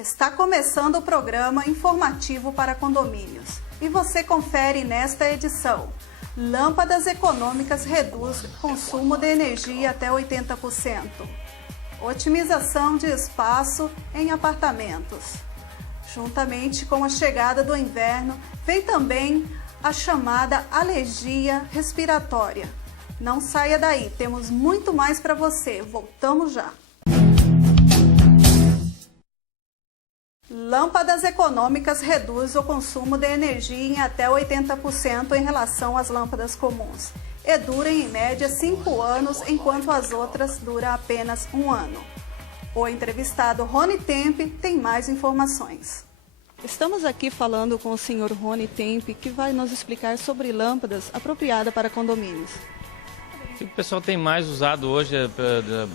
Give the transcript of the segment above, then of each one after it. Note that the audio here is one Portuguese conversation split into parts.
Está começando o programa informativo para condomínios e você confere nesta edição. Lâmpadas econômicas reduz consumo de energia até 80%. Otimização de espaço em apartamentos. Juntamente com a chegada do inverno, vem também a chamada alergia respiratória. Não saia daí, temos muito mais para você. Voltamos já. Lâmpadas econômicas reduz o consumo de energia em até 80% em relação às lâmpadas comuns e duram em média 5 anos, enquanto as outras duram apenas 1 ano. O entrevistado Rony Tempe tem mais informações. Estamos aqui falando com o senhor Rony Tempe, que vai nos explicar sobre lâmpadas apropriadas para condomínios. O que o pessoal tem mais usado hoje,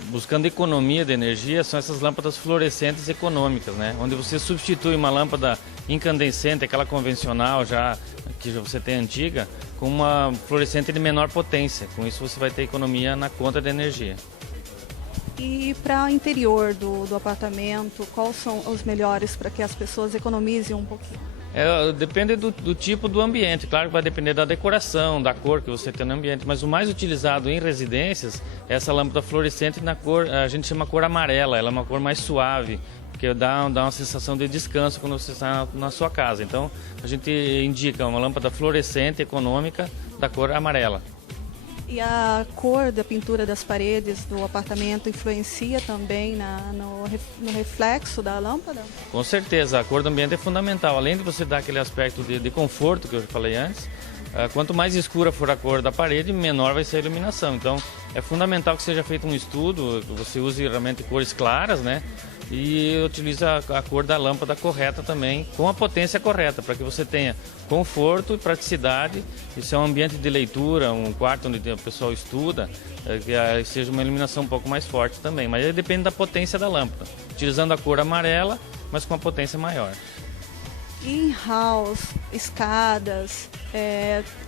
buscando economia de energia, são essas lâmpadas fluorescentes econômicas, né? Onde você substitui uma lâmpada incandescente, aquela convencional já que você tem antiga, com uma fluorescente de menor potência. Com isso você vai ter economia na conta de energia. E para o interior do apartamento, quais são os melhores para que as pessoas economizem um pouquinho? Depende do tipo do ambiente, claro que vai depender da decoração, da cor que você tem no ambiente, mas o mais utilizado em residências é essa lâmpada fluorescente na cor, a gente chama cor amarela, ela é uma cor mais suave, porque dá uma sensação de descanso quando você está na sua casa. Então a gente indica uma lâmpada fluorescente econômica da cor amarela. E a cor da pintura das paredes do apartamento influencia também no reflexo da lâmpada? Com certeza, a cor do ambiente é fundamental. Além de você dar aquele aspecto de conforto que eu falei antes, quanto mais escura for a cor da parede, menor vai ser a iluminação. Então é fundamental que seja feito um estudo, que você use realmente cores claras, né? E utilize a cor da lâmpada correta também, com a potência correta, para que você tenha conforto e praticidade. Isso é um ambiente de leitura, um quarto onde o pessoal estuda, que seja uma iluminação um pouco mais forte também. Mas aí depende da potência da lâmpada, utilizando a cor amarela, mas com a potência maior. In-house, escadas,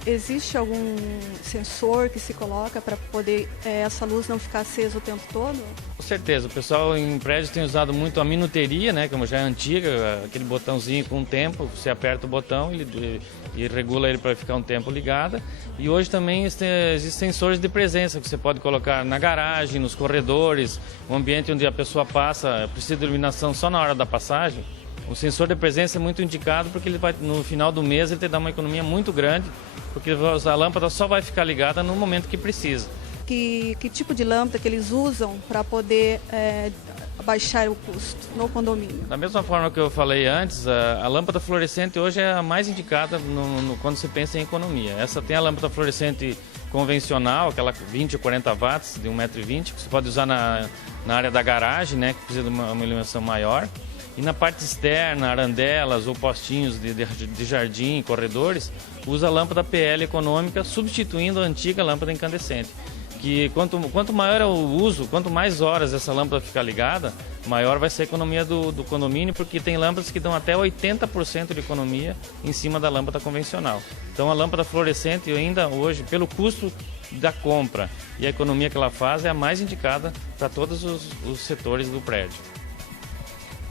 existe algum sensor que se coloca para poder essa luz não ficar acesa o tempo todo? Com certeza, o pessoal em prédios tem usado muito a minuteria, né, como já é antiga, aquele botãozinho com o tempo, você aperta o botão e regula ele para ficar um tempo ligada. E hoje também existem sensores de presença que você pode colocar na garagem, nos corredores, um ambiente onde a pessoa passa, precisa de iluminação só na hora da passagem. O sensor de presença é muito indicado porque ele vai, no final do mês ele te dá uma economia muito grande, porque a lâmpada só vai ficar ligada no momento que precisa. Que tipo de lâmpada que eles usam para poder baixar o custo no condomínio? Da mesma forma que eu falei antes, a lâmpada fluorescente hoje é a mais indicada quando se pensa em economia. Essa tem a lâmpada fluorescente convencional, aquela 20 ou 40 watts de 1,20 m, que você pode usar na área da garagem, né, que precisa de uma iluminação maior. E na parte externa, arandelas ou postinhos de jardim, corredores, usa a lâmpada PL econômica, substituindo a antiga lâmpada incandescente. Que quanto maior é o uso, quanto mais horas essa lâmpada ficar ligada, maior vai ser a economia do condomínio, porque tem lâmpadas que dão até 80% de economia em cima da lâmpada convencional. Então a lâmpada fluorescente ainda hoje, pelo custo da compra e a economia que ela faz, é a mais indicada para todos os setores do prédio.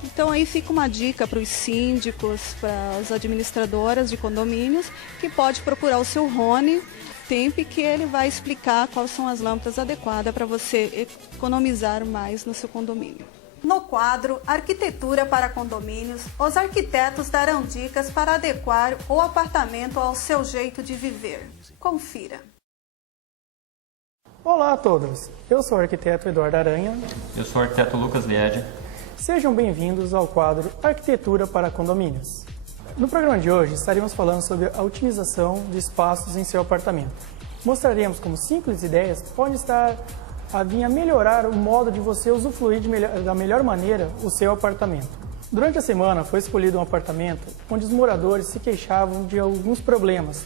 Então aí fica uma dica para os síndicos, para as administradoras de condomínios, que pode procurar o seu Rony Tempe, que ele vai explicar quais são as lâmpadas adequadas para você economizar mais no seu condomínio. No quadro Arquitetura para Condomínios, os arquitetos darão dicas para adequar o apartamento ao seu jeito de viver. Confira. Olá a todos, eu sou o arquiteto Eduardo Aranha. Eu sou o arquiteto Lucas Liede. Sejam bem-vindos ao quadro Arquitetura para Condomínios. No programa de hoje estaremos falando sobre a otimização de espaços em seu apartamento. Mostraremos como simples ideias podem estar a vir a melhorar o modo de você usufruir da melhor maneira o seu apartamento. Durante a semana foi escolhido um apartamento onde os moradores se queixavam de alguns problemas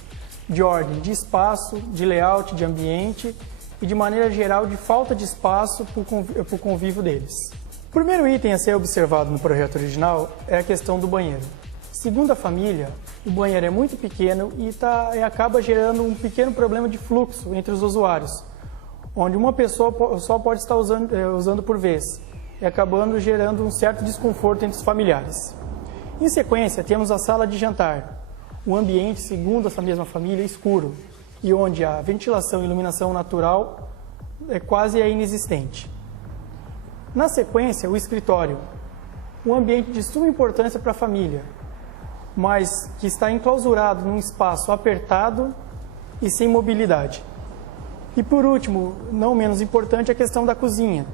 de ordem de espaço, de layout, de ambiente e de maneira geral de falta de espaço para o convívio deles. O primeiro item a ser observado no projeto original é a questão do banheiro. Segundo a família, o banheiro é muito pequeno e acaba gerando um pequeno problema de fluxo entre os usuários, onde uma pessoa só pode estar usando por vez. e acabando gerando um certo desconforto entre os familiares. Em sequência, temos a sala de jantar, um ambiente, segundo essa mesma família, escuro, e onde a ventilação e iluminação natural quase inexistente. Na sequência, o escritório, um ambiente de suma importância para a família, mas que está enclausurado num espaço apertado e sem mobilidade. E por último, não menos importante, a questão da cozinha,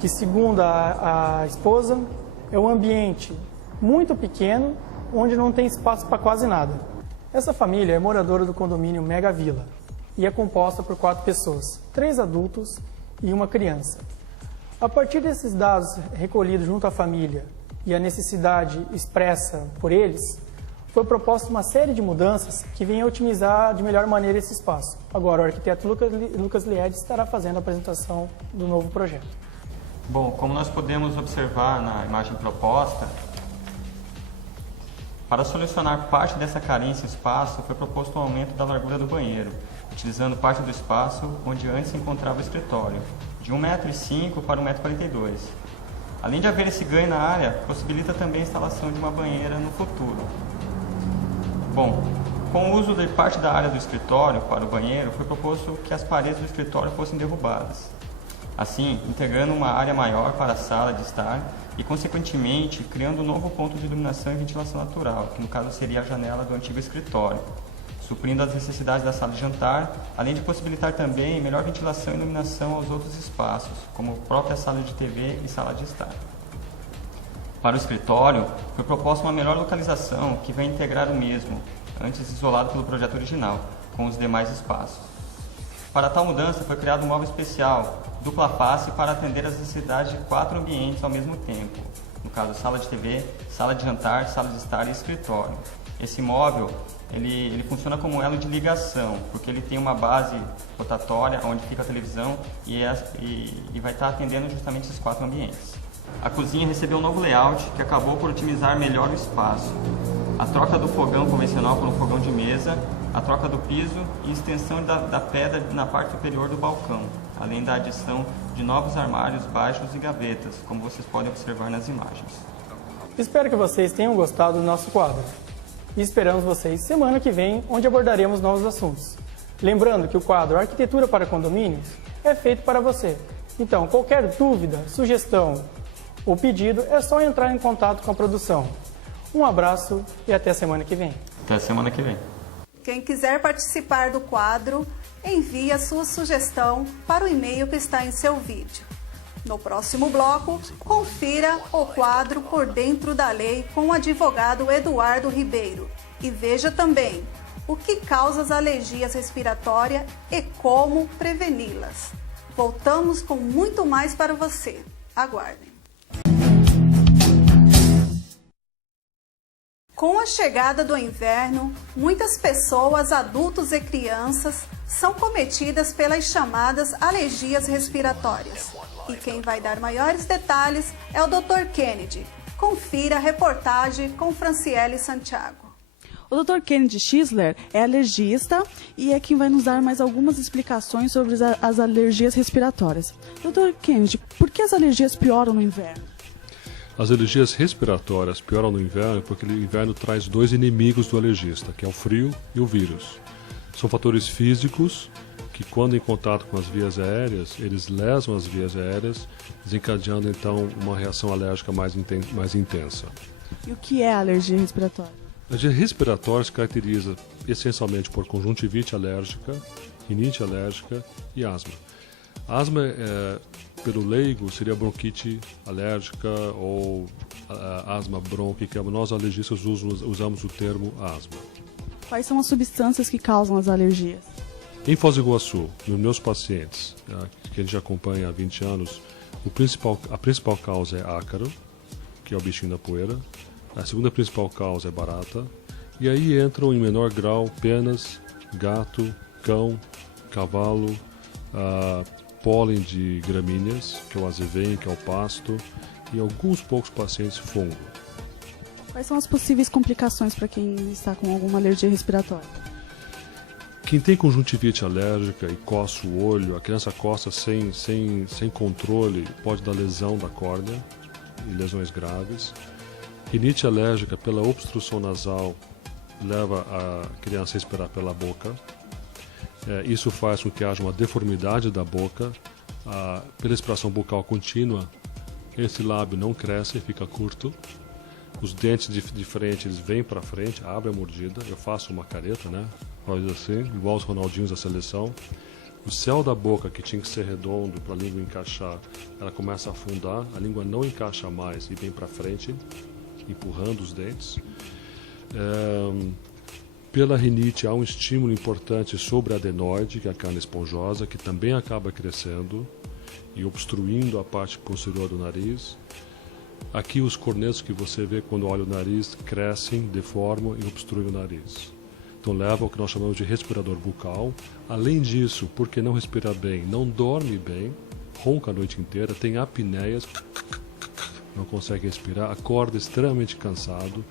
que segundo a esposa, é um ambiente muito pequeno, onde não tem espaço para quase nada. Essa família é moradora do condomínio Mega Vila e é composta por 4 pessoas, 3 adultos e uma criança. A partir desses dados recolhidos junto à família e a necessidade expressa por eles, foi proposta uma série de mudanças que vêm a otimizar de melhor maneira esse espaço. Agora, o arquiteto Lucas Lied estará fazendo a apresentação do novo projeto. Bom, como nós podemos observar na imagem proposta, para solucionar parte dessa carência de espaço, foi proposto um aumento da largura do banheiro, utilizando parte do espaço onde antes se encontrava o escritório, de 1,05 m para 1,42 m. Além de haver esse ganho na área, possibilita também a instalação de uma banheira no futuro. Bom, com o uso de parte da área do escritório para o banheiro, foi proposto que as paredes do escritório fossem derrubadas. Assim, integrando uma área maior para a sala de estar e, consequentemente, criando um novo ponto de iluminação e ventilação natural, que no caso seria a janela do antigo escritório, suprindo as necessidades da sala de jantar, além de possibilitar também melhor ventilação e iluminação aos outros espaços, como a própria sala de TV e sala de estar. Para o escritório, foi proposta uma melhor localização que vai integrar o mesmo, antes isolado pelo projeto original, com os demais espaços. Para tal mudança, foi criado um móvel especial, dupla face, para atender às necessidades de 4 ambientes ao mesmo tempo, no caso, sala de TV, sala de jantar, sala de estar e escritório. Esse móvel, ele funciona como um elo de ligação, porque ele tem uma base rotatória, onde fica a televisão, e vai estar atendendo justamente esses 4 ambientes. A cozinha recebeu um novo layout que acabou por otimizar melhor o espaço. A troca do fogão convencional por um fogão de mesa, a troca do piso e extensão da pedra na parte superior do balcão, além da adição de novos armários baixos e gavetas, como vocês podem observar nas imagens. Espero que vocês tenham gostado do nosso quadro. E esperamos vocês semana que vem, onde abordaremos novos assuntos. Lembrando que o quadro Arquitetura para Condomínios é feito para você. Então, qualquer dúvida, sugestão ou pedido, é só entrar em contato com a produção. Um abraço e até a semana que vem. Até a semana que vem. Quem quiser participar do quadro, envie a sua sugestão para o e-mail que está em seu vídeo. No próximo bloco, confira o quadro Por Dentro da Lei com o advogado Eduardo Ribeiro e veja também o que causa as alergias respiratórias e como preveni-las. Voltamos com muito mais para você. Aguardem. Com a chegada do inverno, muitas pessoas, adultos e crianças, são cometidas pelas chamadas alergias respiratórias. E quem vai dar maiores detalhes é o Dr. Kennedy. Confira a reportagem com Franciele Santiago. O Dr. Kennedy Schisler é alergista e é quem vai nos dar mais algumas explicações sobre as alergias respiratórias. Dr. Kennedy, por que as alergias pioram no inverno? As alergias respiratórias pioram no inverno porque o inverno traz 2 inimigos do alergista, que é o frio e o vírus. São fatores físicos que, quando em contato com as vias aéreas, eles lesam as vias aéreas, desencadeando então uma reação alérgica mais intensa. E o que é a alergia respiratória? A alergia respiratória se caracteriza essencialmente por conjuntivite alérgica, rinite alérgica e asma. Asma, pelo leigo, seria bronquite alérgica ou asma brônquica. Nós, alergistas, usamos o termo asma. Quais são as substâncias que causam as alergias? Em Foz do Iguaçu, nos meus pacientes, que a gente acompanha há 20 anos, a principal causa é ácaro, que é o bichinho da poeira. A segunda principal causa é barata. E aí entram em menor grau penas, gato, cão, cavalo, pólen de gramíneas, que é o azevém, que é o pasto, e alguns poucos pacientes fungo. Quais são as possíveis complicações para quem está com alguma alergia respiratória? Quem tem conjuntivite alérgica e coça o olho, a criança coça sem controle, pode dar lesão da córnea e lesões graves. Rinite alérgica pela obstrução nasal leva a criança a respirar pela boca. Isso faz com que haja uma deformidade da boca. Pela respiração bucal contínua, esse lábio não cresce, fica curto. Os dentes de frente, eles vêm para frente, abre a mordida. Eu faço uma careta, né? Faz assim, igual os Ronaldinhos da seleção. O céu da boca, que tinha que ser redondo para a língua encaixar, ela começa a afundar, a língua não encaixa mais e vem para frente, empurrando os dentes. Pela rinite, há um estímulo importante sobre a adenoide, que é a carne esponjosa, que também acaba crescendo e obstruindo a parte posterior do nariz. Aqui os cornetos que você vê quando olha o nariz crescem, deformam e obstruem o nariz. Então leva ao que nós chamamos de respirador bucal. Além disso, porque não respira bem, não dorme bem, ronca a noite inteira, tem apneias, não consegue respirar, acorda extremamente cansado,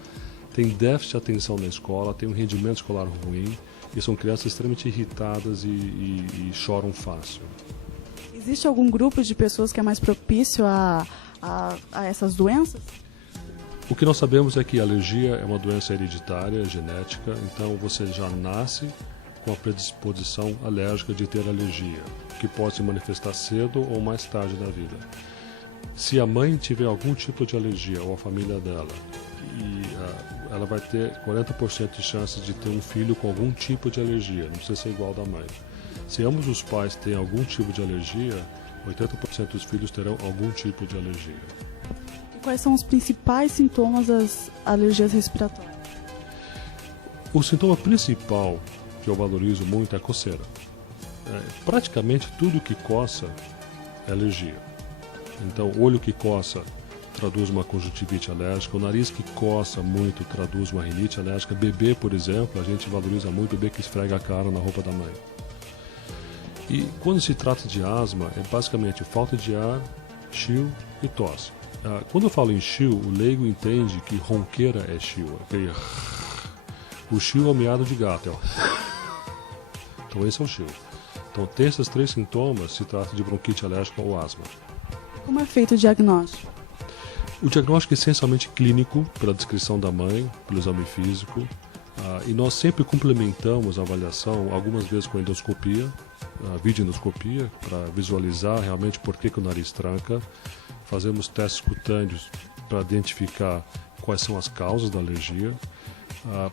tem déficit de atenção na escola, tem um rendimento escolar ruim e são crianças extremamente irritadas e choram fácil. Existe algum grupo de pessoas que é mais propício a essas doenças? O que nós sabemos é que a alergia é uma doença hereditária, genética, então você já nasce com a predisposição alérgica de ter alergia, que pode se manifestar cedo ou mais tarde na vida. Se a mãe tiver algum tipo de alergia, ou a família dela, ela vai ter 40% de chances de ter um filho com algum tipo de alergia, não precisa ser igual da mãe. Se ambos os pais têm algum tipo de alergia, 80% dos filhos terão algum tipo de alergia. Quais são os principais sintomas das alergias respiratórias? O sintoma principal que eu valorizo muito é a coceira. Praticamente tudo que coça é alergia. Então, o olho que coça traduz uma conjuntivite alérgica, o nariz que coça muito traduz uma rinite alérgica. Bebê, por exemplo, a gente valoriza muito o bebê que esfrega a cara na roupa da mãe. E quando se trata de asma, é basicamente falta de ar, chio e tosse. Quando eu falo em chio, o leigo entende que ronqueira é chio. O chio é o miado de gato. Então esse é o chio. Então tem esses 3 sintomas, se trata de bronquite alérgica ou asma. Como é feito o diagnóstico? O diagnóstico é essencialmente clínico, pela descrição da mãe, pelo exame físico. E nós sempre complementamos a avaliação, algumas vezes com endoscopia, videoendoscopia, para visualizar realmente por que o nariz tranca. Fazemos testes cutâneos para identificar quais são as causas da alergia.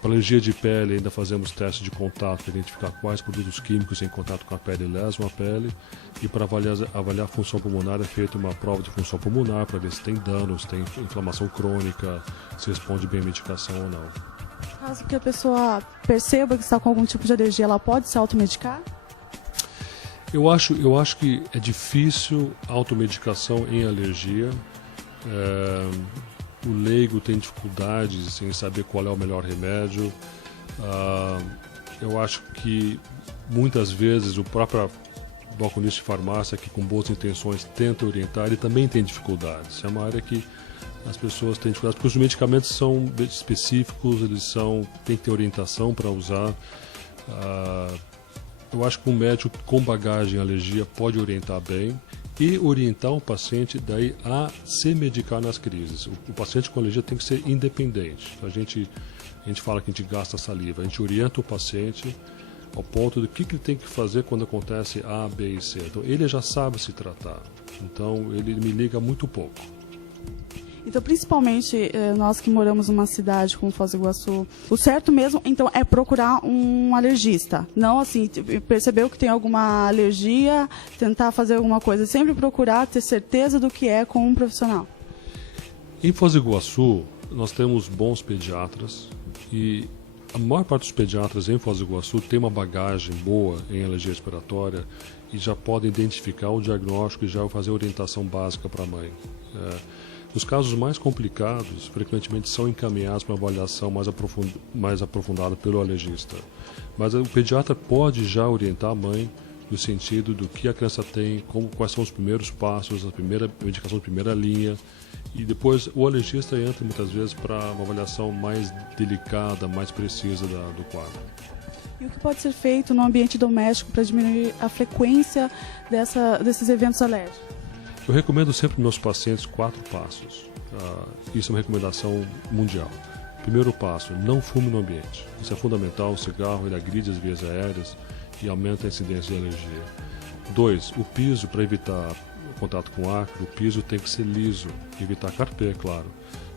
Para alergia de pele, ainda fazemos testes de contato para identificar quais produtos químicos em contato com a pele lesam a pele. E para avaliar a função pulmonar, é feita uma prova de função pulmonar para ver se tem danos, se tem inflamação crônica, se responde bem à medicação ou não. Caso que a pessoa perceba que está com algum tipo de alergia, ela pode se automedicar? Eu acho que é difícil a automedicação em alergia. O leigo tem dificuldades em saber qual é o melhor remédio. Eu acho que muitas vezes o próprio balconista de farmácia, que com boas intenções tenta orientar, ele também tem dificuldades. É uma área que as pessoas têm dificuldades, porque os medicamentos são específicos, tem que ter orientação para usar. Eu acho que um médico com bagagem em alergia pode orientar bem e orientar o paciente daí a se medicar nas crises. O paciente com alergia tem que ser independente. A gente fala que a gente gasta saliva, a gente orienta o paciente ao ponto do que ele tem que fazer quando acontece A, B e C. Então ele já sabe se tratar, então ele me liga muito pouco. Então, principalmente nós que moramos numa cidade como Foz do Iguaçu, o certo mesmo, então, é procurar um alergista. Não, assim, percebeu que tem alguma alergia, tentar fazer alguma coisa. Sempre procurar ter certeza do que é com um profissional. Em Foz do Iguaçu, nós temos bons pediatras e a maior parte dos pediatras em Foz do Iguaçu tem uma bagagem boa em alergia respiratória e já podem identificar o diagnóstico e já fazer a orientação básica para a mãe. Os casos mais complicados, frequentemente, são encaminhados para uma avaliação mais aprofundada pelo alergista. Mas o pediatra pode já orientar a mãe no sentido do que a criança tem, quais são os primeiros passos, a medicação de primeira linha. E depois o alergista entra muitas vezes para uma avaliação mais delicada, mais precisa do quadro. E o que pode ser feito no ambiente doméstico para diminuir a frequência desses eventos alérgicos? Eu recomendo sempre aos meus pacientes 4 passos. Isso é uma recomendação mundial. Primeiro passo, não fume no ambiente. Isso é fundamental, o cigarro ele agride as vias aéreas e aumenta a incidência de alergia. 2, o piso, para evitar o contato com ácaro, o piso tem que ser liso, evitar carpê, claro.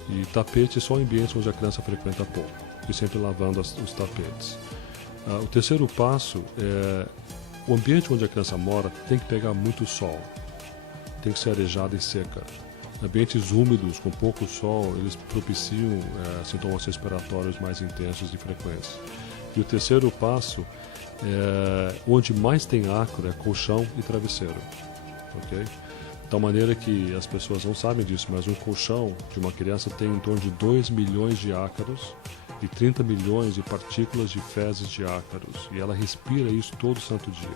E tapete só em ambientes onde a criança frequenta pouco, e sempre lavando os tapetes. O terceiro passo é, o ambiente onde a criança mora tem que pegar muito sol, tem que ser arejado e seca. Ambientes úmidos, com pouco sol, eles propiciam sintomas respiratórios mais intensos e frequentes. E o terceiro passo, onde mais tem ácaro, é colchão e travesseiro. Okay? De tal maneira que as pessoas não sabem disso, mas um colchão de uma criança tem em torno de 2 milhões de ácaros e 30 milhões de partículas de fezes de ácaros. E ela respira isso todo santo dia.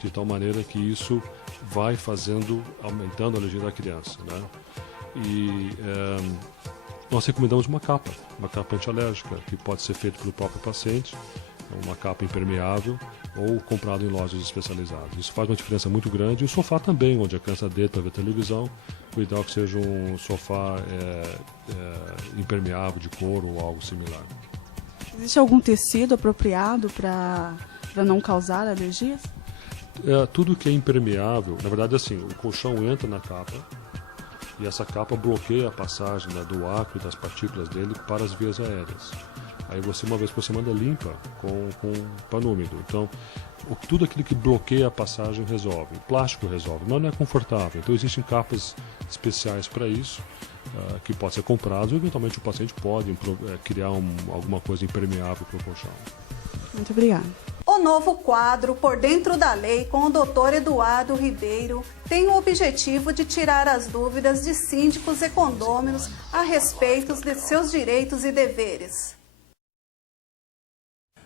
De tal maneira que isso vai aumentando a alergia da criança, né? E nós recomendamos uma capa antialérgica, que pode ser feita pelo próprio paciente, uma capa impermeável ou comprada em lojas especializadas. Isso faz uma diferença muito grande. E o sofá também, onde a criança deita para ver televisão, o ideal é que seja um sofá impermeável de couro ou algo similar. Existe algum tecido apropriado para não causar alergias? Tudo que é impermeável, na verdade assim, o colchão entra na capa e essa capa bloqueia a passagem do ácaro e das partículas dele para as vias aéreas. Aí você, uma vez por semana, limpa com pano úmido. Então, tudo aquilo que bloqueia a passagem resolve. O plástico resolve, mas não é confortável. Então, existem capas especiais para isso, que pode ser comprado e, eventualmente, o paciente pode criar alguma coisa impermeável para o colchão. Muito obrigada. O novo quadro Por Dentro da Lei com o Dr. Eduardo Ribeiro tem o objetivo de tirar as dúvidas de síndicos e condôminos a respeito de seus direitos e deveres.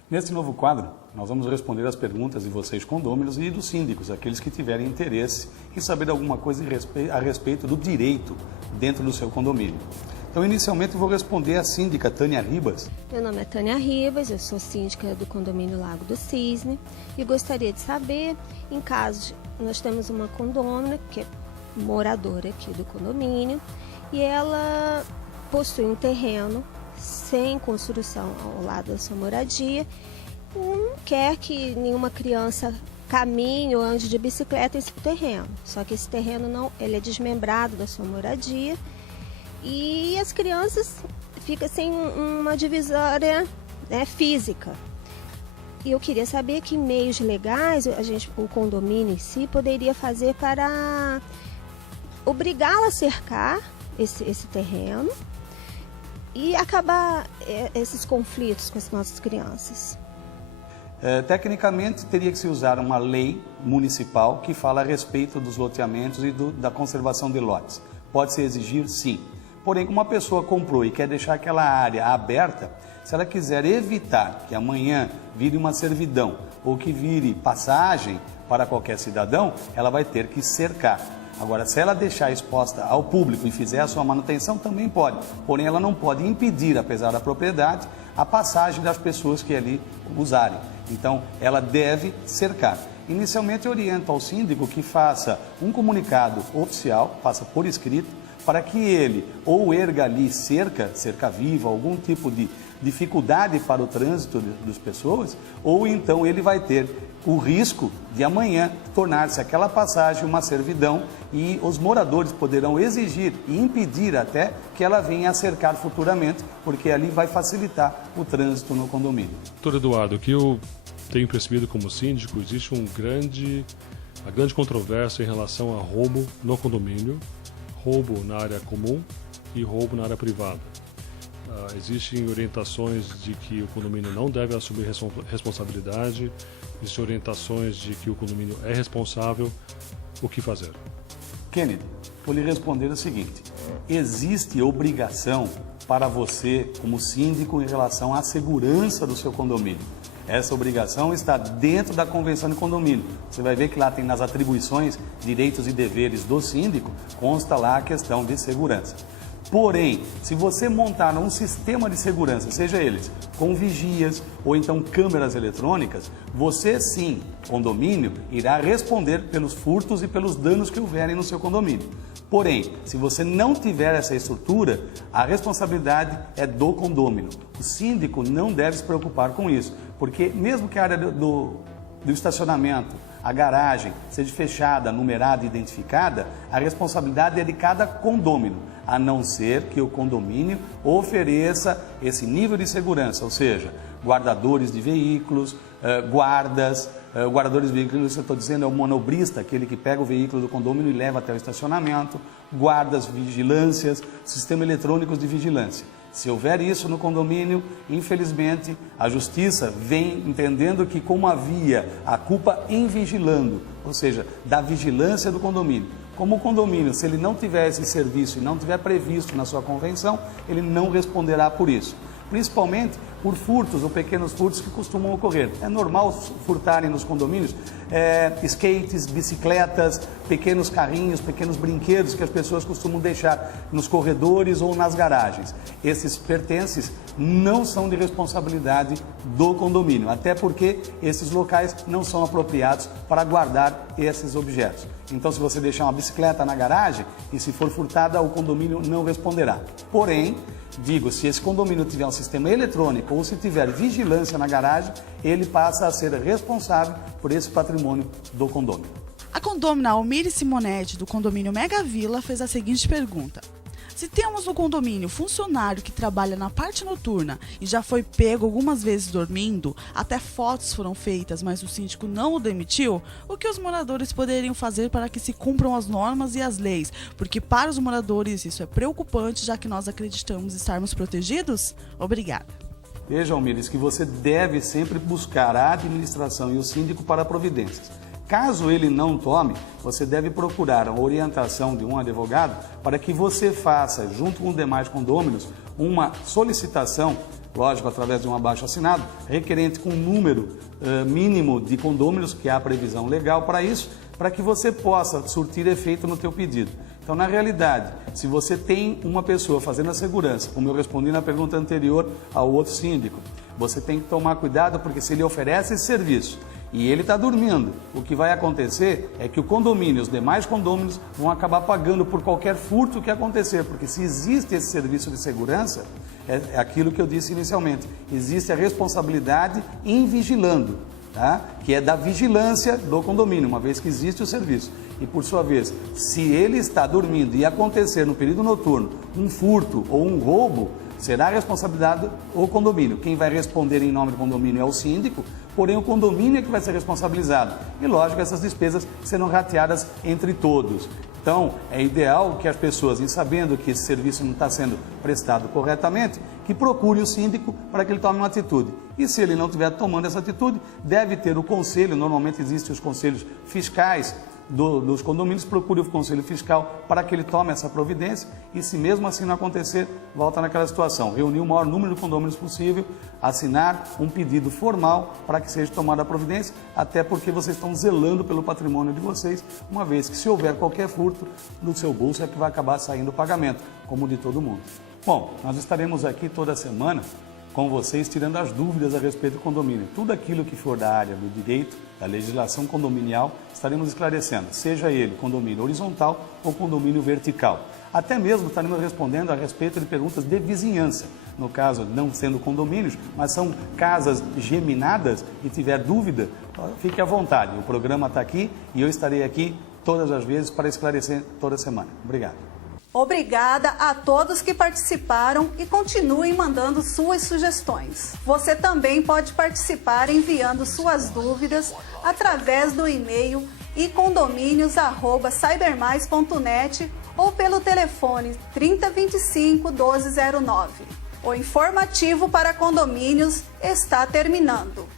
Nesse novo quadro, nós vamos responder as perguntas de vocês condôminos e dos síndicos, aqueles que tiverem interesse em saber alguma coisa a respeito do direito dentro do seu condomínio. Então, inicialmente, eu vou responder a síndica Tânia Ribas. Meu nome é Tânia Ribas, eu sou síndica do condomínio Lago do Cisne e gostaria de saber, em caso nós temos uma condômina que é moradora aqui do condomínio e ela possui um terreno sem construção ao lado da sua moradia, não quer que nenhuma criança caminhe ou ande de bicicleta nesse terreno, só que esse terreno ele é desmembrado da sua moradia e as crianças ficam sem uma divisória, né, física. E eu queria saber que meios legais o condomínio em si poderia fazer para obrigá-la a cercar esse terreno e acabar esses conflitos com as nossas crianças. Tecnicamente, teria que se usar uma lei municipal que fala a respeito dos loteamentos e da conservação de lotes. Pode-se exigir, sim. Porém, como uma pessoa comprou e quer deixar aquela área aberta, se ela quiser evitar que amanhã vire uma servidão ou que vire passagem para qualquer cidadão, ela vai ter que cercar. Agora, se ela deixar exposta ao público e fizer a sua manutenção, também pode. Porém, ela não pode impedir, apesar da propriedade, a passagem das pessoas que ali usarem. Então, ela deve cercar. Inicialmente, oriento ao síndico que faça um comunicado oficial, faça por escrito, para que ele ou erga ali cerca viva, algum tipo de dificuldade para o trânsito das pessoas, ou então ele vai ter o risco de amanhã tornar-se aquela passagem uma servidão e os moradores poderão exigir e impedir até que ela venha a cercar futuramente, porque ali vai facilitar o trânsito no condomínio. Doutor Eduardo, o que eu tenho percebido como síndico, existe uma grande controvérsia em relação a roubo no condomínio, roubo na área comum e roubo na área privada. Existem orientações de que o condomínio não deve assumir responsabilidade, existem orientações de que o condomínio é responsável. O que fazer? Kennedy, vou lhe responder o seguinte: existe obrigação para você, como síndico, em relação à segurança do seu condomínio. Essa obrigação está dentro da Convenção de Condomínio. Você vai ver que lá tem nas atribuições, direitos e deveres do síndico, consta lá a questão de segurança. Porém, se você montar um sistema de segurança, seja eles com vigias ou então câmeras eletrônicas, você sim, condomínio, irá responder pelos furtos e pelos danos que houverem no seu condomínio. Porém, se você não tiver essa estrutura, a responsabilidade é do condômino. O síndico não deve se preocupar com isso, porque mesmo que a área do estacionamento, a garagem, seja fechada, numerada e identificada, a responsabilidade é de cada condômino, a não ser que o condomínio ofereça esse nível de segurança, ou seja, guardadores de veículos, guardas. Guardadores de veículos, eu estou dizendo, é o manobrista, aquele que pega o veículo do condomínio e leva até o estacionamento, guardas, vigilâncias, sistema eletrônicos de vigilância. Se houver isso no condomínio, infelizmente, a justiça vem entendendo que como havia a culpa em vigilando, ou seja, da vigilância do condomínio, como o condomínio, se ele não tiver esse serviço e não tiver previsto na sua convenção, ele não responderá por isso. Principalmente por furtos ou pequenos furtos que costumam ocorrer. É normal furtarem nos condomínios skates, bicicletas, pequenos carrinhos, pequenos brinquedos que as pessoas costumam deixar nos corredores ou nas garagens. Esses pertences não são de responsabilidade do condomínio, até porque esses locais não são apropriados para guardar esses objetos. Então, se você deixar uma bicicleta na garagem e se for furtada, o condomínio não responderá. Porém, digo, se esse condomínio tiver um sistema eletrônico ou se tiver vigilância na garagem, ele passa a ser responsável por esse patrimônio do condomínio. A condômina Almire Simonetti, do condomínio Mega Vila, fez a seguinte pergunta. Se temos no condomínio funcionário que trabalha na parte noturna e já foi pego algumas vezes dormindo, até fotos foram feitas, mas o síndico não o demitiu, o que os moradores poderiam fazer para que se cumpram as normas e as leis? Porque para os moradores isso é preocupante, já que nós acreditamos estarmos protegidos? Obrigada. Veja, Almires, que você deve sempre buscar a administração e o síndico para providências. Caso ele não tome, você deve procurar a orientação de um advogado para que você faça, junto com os demais condôminos, uma solicitação, lógico, através de um abaixo-assinado, requerente com um número mínimo de condôminos, que há previsão legal para isso, para que você possa surtir efeito no teu pedido. Então, na realidade, se você tem uma pessoa fazendo a segurança, como eu respondi na pergunta anterior ao outro síndico, você tem que tomar cuidado, porque se ele oferece esse serviço e ele está dormindo, o que vai acontecer é que o condomínio, os demais condôminos, vão acabar pagando por qualquer furto que acontecer, porque se existe esse serviço de segurança, é aquilo que eu disse inicialmente, existe a responsabilidade em vigilando, tá? Que é da vigilância do condomínio, uma vez que existe o serviço. E por sua vez, se ele está dormindo e acontecer no período noturno um furto ou um roubo, será a responsabilidade do condomínio. Quem vai responder em nome do condomínio é o síndico, porém o condomínio é que vai ser responsabilizado. E lógico, essas despesas serão rateadas entre todos. Então, é ideal que as pessoas, em sabendo que esse serviço não está sendo prestado corretamente, que procure o síndico para que ele tome uma atitude. E se ele não estiver tomando essa atitude, deve ter o conselho, normalmente existem os conselhos fiscais dos condomínios, procure o conselho fiscal para que ele tome essa providência e, se mesmo assim não acontecer, volta naquela situação, reunir o maior número de condôminos possível, assinar um pedido formal para que seja tomada a providência, até porque vocês estão zelando pelo patrimônio de vocês, uma vez que se houver qualquer furto, no seu bolso é que vai acabar saindo o pagamento, como de todo mundo. Bom, nós estaremos aqui toda semana com vocês, tirando as dúvidas a respeito do condomínio. Tudo aquilo que for da área do direito, da legislação condominial, estaremos esclarecendo, seja ele condomínio horizontal ou condomínio vertical. Até mesmo estaremos respondendo a respeito de perguntas de vizinhança. No caso, não sendo condomínios, mas são casas geminadas e tiver dúvida, fique à vontade. O programa está aqui e eu estarei aqui todas as vezes para esclarecer toda semana. Obrigado. Obrigada a todos que participaram e continuem mandando suas sugestões. Você também pode participar enviando suas dúvidas através do e-mail icondomínios@cybermais.net ou pelo telefone 3025 1209. O informativo para condomínios está terminando.